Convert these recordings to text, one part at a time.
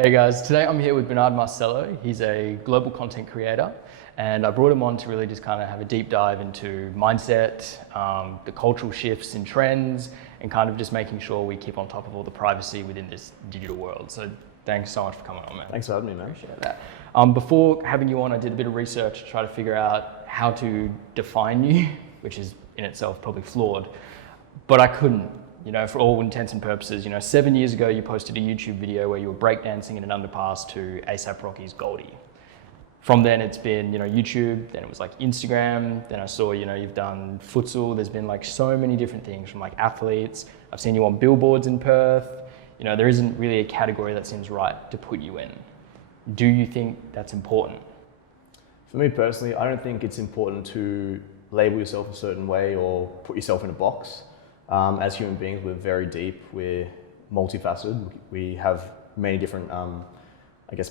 Hey guys, today I'm here with Marcelo. He's a global content creator, and I brought him on to really just kind of have a deep dive into mindset, the cultural shifts and trends, and kind of just making sure we keep on top of all the privacy within this digital world. So thanks so much for coming on, man. Thanks for having me, man. Appreciate that. Before having you on, I did a bit of research to try to figure out how to define you, which is in itself probably flawed, but I couldn't. For all intents and purposes, 7 years ago, you posted a YouTube video where you were breakdancing in an underpass to A$AP Rocky's Goldie. From then, it's been, YouTube, then it was like Instagram, then I saw, you've done futsal. There's been like so many different things from like athletes. I've seen you on billboards in Perth. There isn't really a category that seems right to put you in. Do you think that's important? For me personally, I don't think it's important to label yourself a certain way or put yourself in a box. As human beings, we're very deep, we're multifaceted, we have many different,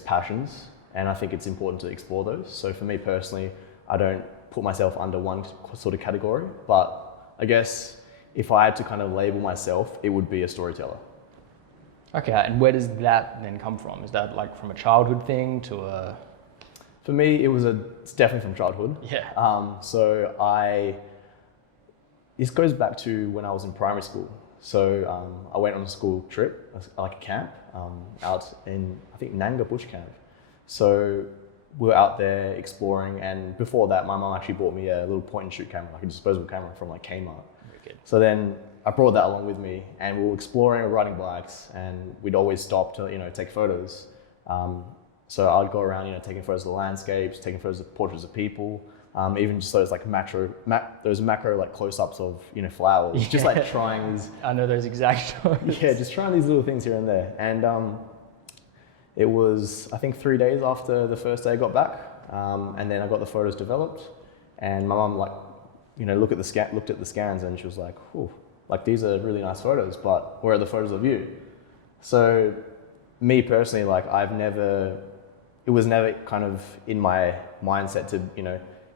passions, and I think it's important to explore those. So for me personally, I don't put myself under one sort of category, but I guess if I had to kind of label myself, it would be a storyteller. Okay, and where does that then come from? Is that like from a childhood thing to a... For me, it's definitely from childhood. Yeah. This goes back to when I was in primary school. So I went on a school trip, like a camp, out in, I think, Nanga Bush Camp. So we were out there exploring, and before that, my mum actually bought me a little point and shoot camera, like a disposable camera from like Kmart. So then I brought that along with me, and we were exploring, we were riding bikes, and we'd always stop to, take photos. So I'd go around, taking photos of the landscapes, taking photos of portraits of people. Even just those like macro like close-ups of flowers, Yeah. just like trying these. I know those exact shots. Yeah, just trying these little things here and there. And it was, I think, 3 days after the first day I got back, and then I got the photos developed, and my mum looked at the scans, and she was like, "Whew, like these are really nice photos, but where are the photos of you?" So me personally, like it was never kind of in my mindset to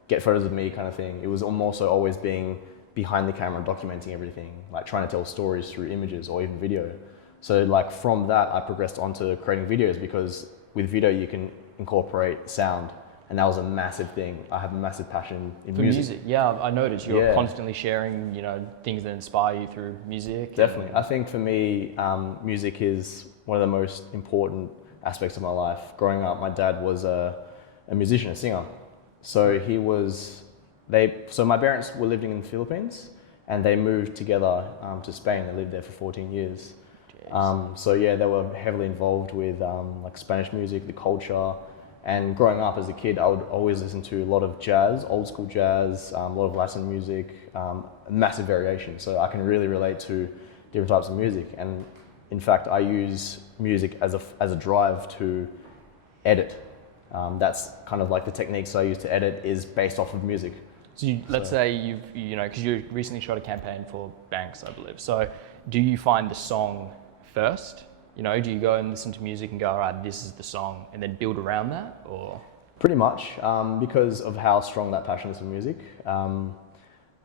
get photos of me kind of thing. It was more so always being behind the camera, documenting everything, like trying to tell stories through images or even video. So like from that, I progressed onto creating videos, because with video you can incorporate sound, and that was a massive thing. I have a massive passion in music. Yeah, I noticed you're constantly sharing, things that inspire you through music. Definitely. I think for me, music is one of the most important aspects of my life. Growing up, my dad was a musician, a singer. So my parents were living in the Philippines, and they moved together to Spain. They lived there for 14 years. They were heavily involved with like Spanish music, the culture. And growing up as a kid, I would always listen to a lot of jazz, old school jazz, a lot of Latin music, massive variation. So I can really relate to different types of music. And in fact, I use music as a drive to edit. That's kind of like the techniques I use to edit is based off of music. So let's say because you recently shot a campaign for Banks, I believe. So do you find the song first? Do you go and listen to music and go, all right, this is the song, and then build around that, or? Pretty much, because of how strong that passion is for music.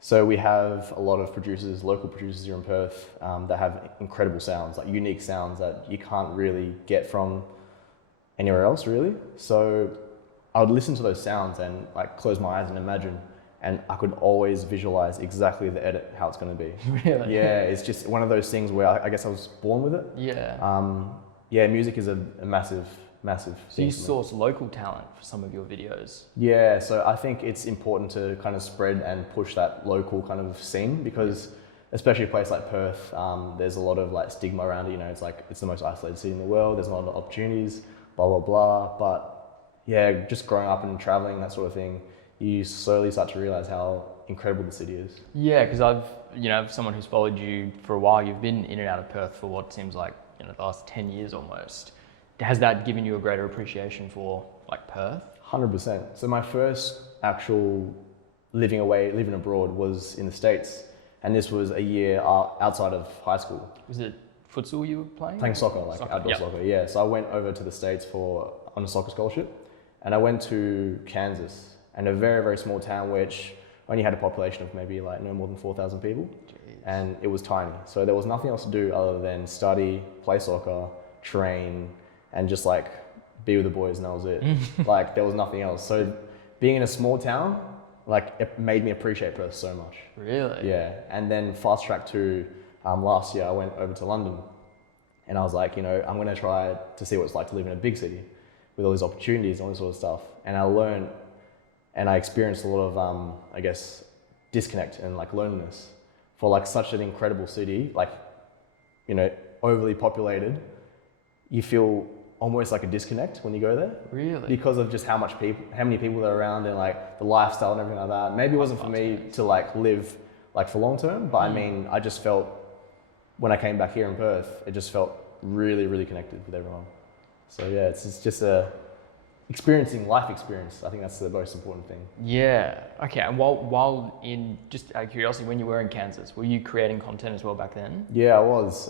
So we have a lot of producers, local producers here in Perth, that have incredible sounds, like unique sounds that you can't really get from anywhere else, really. So I would listen to those sounds and like close my eyes and imagine, and I could always visualize exactly the edit, how it's going to be. Really? Yeah, it's just one of those things where I guess I was born with it. Yeah. Music is a massive So you source local talent for some of your videos? Yeah, so I think it's important to kind of spread and push that local kind of scene, because especially a place like Perth, there's a lot of like stigma around it. It's like it's the most isolated city in the world. There's not a lot of opportunities, blah blah blah. But yeah, just growing up and traveling, that sort of thing, you slowly start to realize how incredible the city is. Yeah, because I've someone who's followed you for a while. You've been in and out of Perth for what seems like the last 10 years almost. Has that given you a greater appreciation for like Perth? 100%. So my first actual living abroad was in the States, and this was a year outside of high school. Was it futsal you were playing? Playing soccer, like outdoor soccer. Yeah. So I went over to the States on a soccer scholarship, and I went to Kansas, and a very, very small town which only had a population of maybe like no more than 4,000 people. Jeez. And it was tiny. So there was nothing else to do other than study, play soccer, train, and just like be with the boys, and that was it. Like there was nothing else. So being in a small town, like it made me appreciate Perth so much. Really? Yeah. And then fast track to last year, I went over to London, and I was like, I'm going to try to see what it's like to live in a big city with all these opportunities and all this sort of stuff. And I learned, and I experienced a lot of, I guess, disconnect and like loneliness for like such an incredible city, like, overly populated. You feel almost like a disconnect when you go there. Really? Because of just how many people are around, and like the lifestyle and everything like that. Maybe it wasn't for me to like live like for long term, but I mean, I just felt when I came back here in Perth, it just felt really, really connected with everyone. So yeah, it's just a life experience. I think that's the most important thing. Yeah. Okay. And while in, just out of curiosity, when you were in Kansas, were you creating content as well back then? Yeah, I was.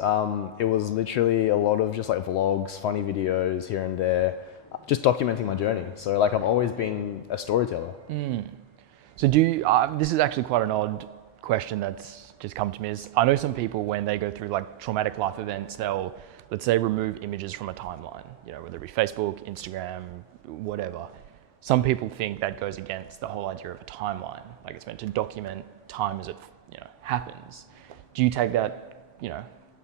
It was literally a lot of just like vlogs, funny videos here and there, just documenting my journey. So like I've always been a storyteller. So this is actually quite an odd question that's just come to me. Is I know some people, when they go through like traumatic life events, they'll, let's say, remove images from a timeline, whether it be Facebook, Instagram, whatever. Some people think that goes against the whole idea of a timeline. Like it's meant to document time as it, happens. Do you take that,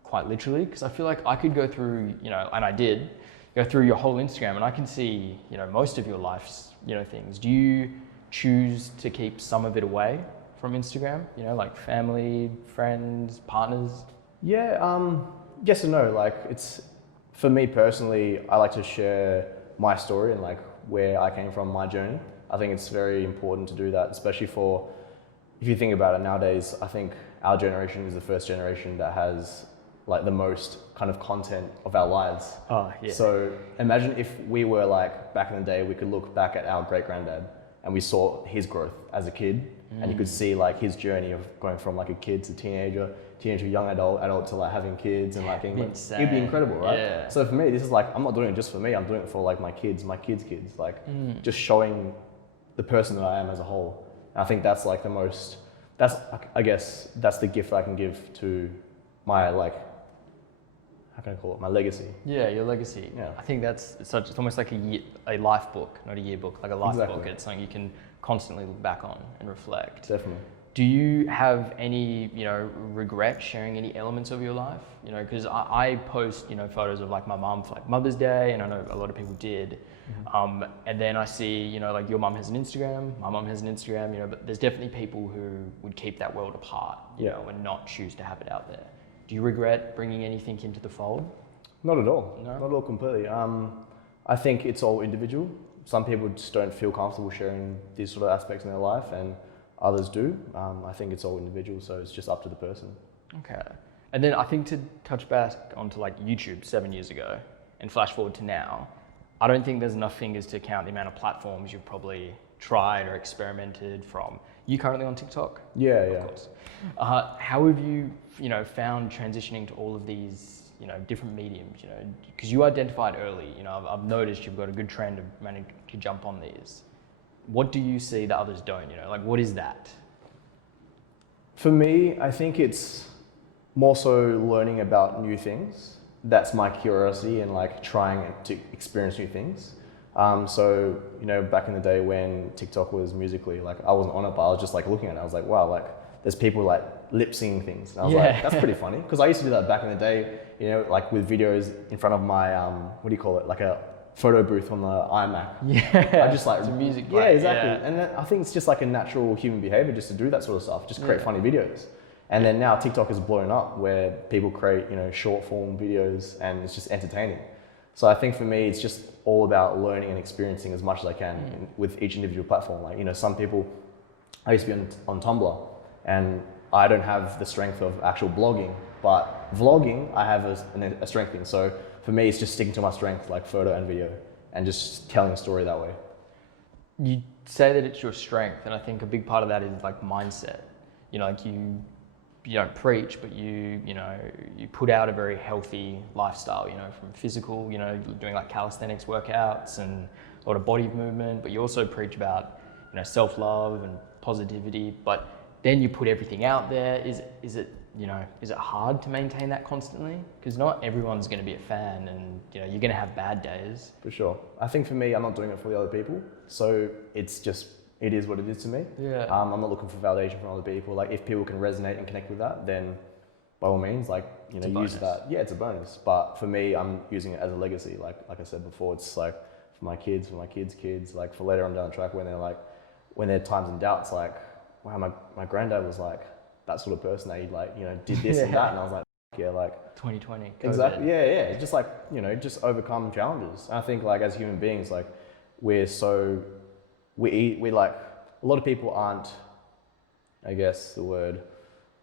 quite literally? Because I feel like I could go through, and I did go through your whole Instagram, and I can see, most of your life's, things. Do you choose to keep some of it away from Instagram? Like family, friends, partners? Yeah, yes and no. Like it's, for me personally, I like to share my story and like where I came from, my journey. I think it's very important to do that, especially if you think about it nowadays. I think our generation is the first generation that has like the most kind of content of our lives. Oh, yeah. So imagine if we were like back in the day, we could look back at our great granddad and we saw his growth as a kid, and you could see like his journey of going from like a kid to teenager to young adult to like having kids and like it'd be incredible, right? Yeah. So for me, this is like, I'm not doing it just for me, I'm doing it for like my kids' kids, like just showing the person that I am as a whole. And I think that's like I guess that's the gift I can give to my, like, how can I call it, my legacy. Yeah, your legacy. Yeah. I think it's almost like a life book, not a yearbook, like a life book. It's something you can constantly look back on and reflect. Definitely. Do you have any, regret sharing any elements of your life? Because I post, photos of like my mum for like Mother's Day, and I know a lot of people did. And then I see, like your mum has an Instagram, my mum has an Instagram, but there's definitely people who would keep that world apart, and not choose to have it out there. Do you regret bringing anything into the fold? Not at all. No? Not at all completely. I think it's all individual. Some people just don't feel comfortable sharing these sort of aspects in their life, and others do. I think it's all individual, so it's just up to the person. Okay. And then I think to touch back onto like YouTube 7 years ago and flash forward to now, I don't think there's enough fingers to count the amount of platforms you've probably tried or experimented from. You currently on TikTok? Yeah. Of course. How have you, found transitioning to all of these, different mediums, because you identified early, I've noticed you've got a good trend of managing to jump on these. What do you see that others don't, like what is that? For me, I think it's more so learning about new things. That's my curiosity, and like trying to experience new things. So, back in the day when TikTok was Musically, like I wasn't on it, but I was just like looking at it. I was like, wow, like there's people like lip singing things. And I was like, that's pretty funny. Because I used to do that back in the day, like with videos in front of my, what do you call it? Like a photo booth on the iMac. Yeah. I just like some music. Yeah, exactly. Yeah. And I think it's just like a natural human behavior just to do that sort of stuff, just create funny videos. And then now TikTok is blown up where people create, short form videos, and it's just entertaining. So I think for me, it's just all about learning and experiencing as much as I can with each individual platform. Like, some people, I used to be on Tumblr, and I don't have the strength of actual blogging, but vlogging, I have a strength in. So for me, it's just sticking to my strength, like photo and video, and just telling a story that way. You say that it's your strength, and I think a big part of that is like mindset. Like you don't preach, but you put out a very healthy lifestyle, from physical, doing like calisthenics workouts and a lot of body movement, but you also preach about, self-love and positivity. But then you put everything out there. Is it hard to maintain that constantly? Because not everyone's going to be a fan, and you're going to have bad days. For sure. I think for me, I'm not doing it for the other people, so it is what it is to me. Yeah. I'm not looking for validation from other people. Like if people can resonate and connect with that, then by all means, use that. Yeah, it's a bonus. But for me, I'm using it as a legacy. Like I said before, it's like for my kids, for my kids' kids, like for later on down the track when there are times and doubts, like, wow, my granddad was like that sort of person that he did this and that, and I was like, yeah, like 2020. COVID. Exactly. Yeah. Just just overcome challenges. And I think like as human beings, like we like a lot of people aren't, I guess the word,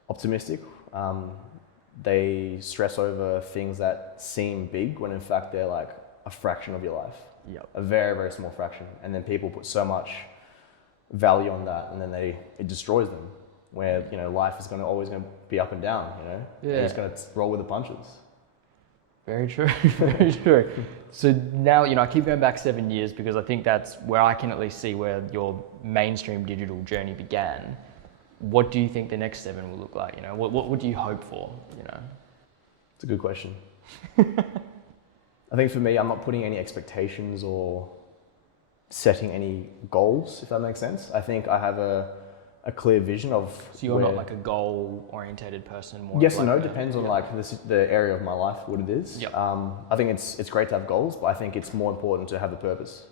optimistic. They stress over things that seem big when in fact they're like a fraction of your life. Yep. A very, very small fraction. And then people put so much value on that, and then it destroys them. Where life is always going to be up and down. Yeah. And just going to roll with the punches. Very true. Very true. So now I keep going back 7 years because I think that's where I can at least see where your mainstream digital journey began. What do you think the next 7 will look like? What do you hope for? It's a good question. I think for me, I'm not putting any expectations or setting any goals, if that makes sense. I think I have a clear vision of. So you're not like a goal-orientated person, more. Yes and no, depends on the area of my life, what it is. Yep. I think it's great to have goals, but I think it's more important to have a purpose.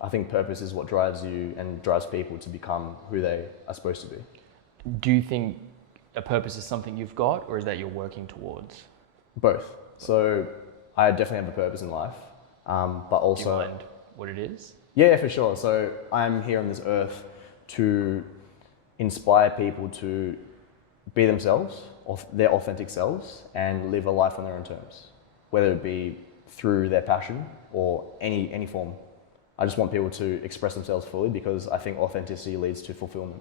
I think purpose is what drives you and drives people to become who they are supposed to be. Do you think a purpose is something you've got, or is that you're working towards? Both. So I definitely have a purpose in life, but also. Do you mind what it is? Yeah, for sure. So I'm here on this earth to inspire people to be themselves, or their authentic selves, and live a life on their own terms, whether it be through their passion or any form. I just want people to express themselves fully because I think authenticity leads to fulfillment.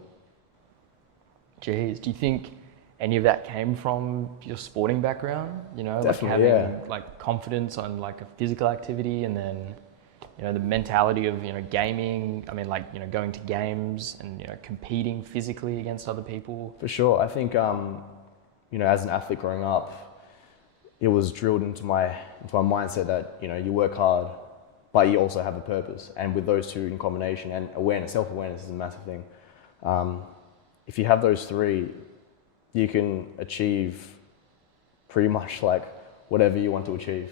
Jeez, do you think any of that came from your sporting background? Definitely, having like confidence on like a physical activity, and then the mentality of gaming. I mean, going to games and competing physically against other people. For sure, I think as an athlete growing up, it was drilled into my mindset that you work hard, but you also have a purpose. And with those two in combination, and self-awareness is a massive thing. If you have those three, you can achieve pretty much like whatever you want to achieve.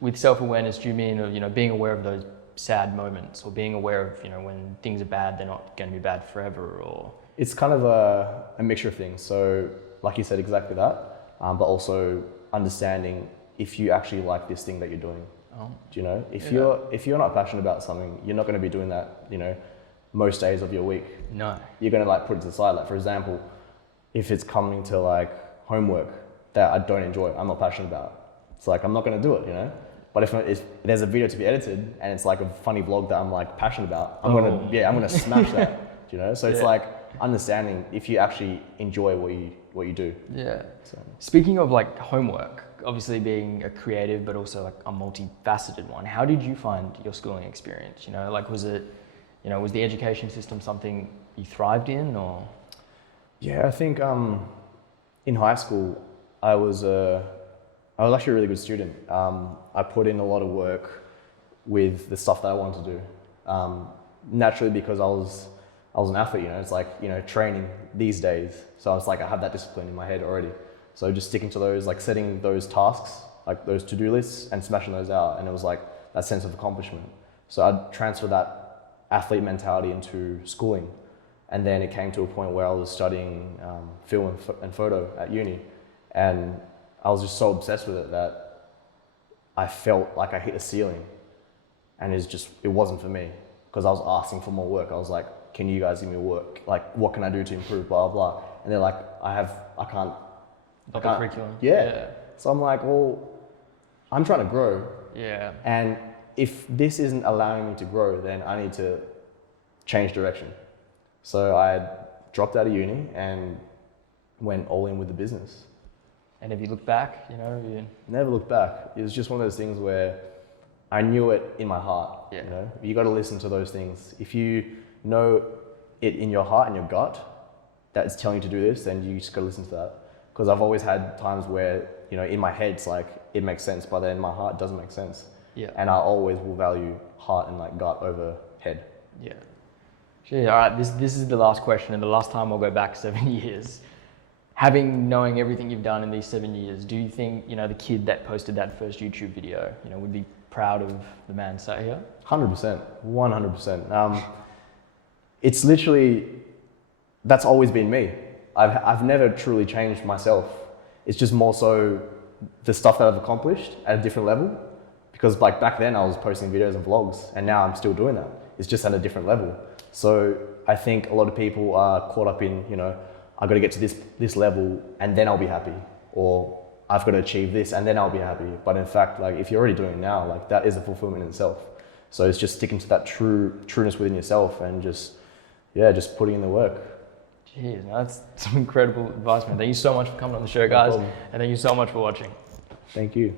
With self-awareness, do you mean being aware of those sad moments, or being aware of when things are bad, they're not going to be bad forever? Or it's kind of a mixture of things. So like you said, exactly that, but also understanding if you actually like this thing that you're doing. Do you know if you're not passionate about something, you're not going to be doing that most days of your week. No, you're going to put it to the side. Like for example, if it's coming to homework that I don't enjoy, I'm not passionate about, it's I'm not going to do it, But if there's a video to be edited and it's a funny vlog that I'm passionate about, I'm gonna smash that. So it's understanding if you actually enjoy what you do. Yeah. So. Speaking of homework, obviously being a creative but also a multifaceted one, how did you find your schooling experience? Was it was the education system something you thrived in, or? Yeah, I think in high school I was actually a really good student. I put in a lot of work with the stuff that I wanted to do. Naturally, because I was an athlete, it's training these days. So I was I have that discipline in my head already. So just sticking to those, setting those tasks, those to-do lists, and smashing those out. And it was that sense of accomplishment. So I'd transfer that athlete mentality into schooling. And then it came to a point where I was studying film and photo at uni. And I was just so obsessed with it that I felt like I hit a ceiling, and it wasn't for me, because I was asking for more work. I was like, can you guys give me work? What can I do to improve, blah, blah, blah. And they're like, I can't. The curriculum. Yeah. So I'm like, well, I'm trying to grow. Yeah. And if this isn't allowing me to grow, then I need to change direction. So I dropped out of uni and went all in with the business. And if you look back, you never looked back. It was just one of those things where I knew it in my heart. Yeah. You got to listen to those things. If you know it in your heart and your gut, that's telling you to do this, then you just gotta listen to that. Because I've always had times where, you know, in my head it's like it makes sense, but then in my heart it doesn't make sense. Yeah. And I always will value heart and like gut over head. Yeah. Gee, all right, this is the last question, and the last time I'll go back 7 years. Knowing everything you've done in these 7 years, do you think, you know, the kid that posted that first YouTube video, you know, would be proud of the man sat here? 100%, 100%. It's literally, that's always been me. I've never truly changed myself. It's just more so the stuff that I've accomplished at a different level. Because like back then I was posting videos and vlogs, and now I'm still doing that. It's just at a different level. So I think a lot of people are caught up in, you know, I've got to get to this level and then I'll be happy, or I've got to achieve this and then I'll be happy. But in fact, like if you're already doing it now, like that is a fulfillment in itself. So it's just sticking to that trueness within yourself and just putting in the work. Jeez, no, that's some incredible advice, man. Thank you so much for coming on the show, guys. problem. And thank you so much for watching. Thank you.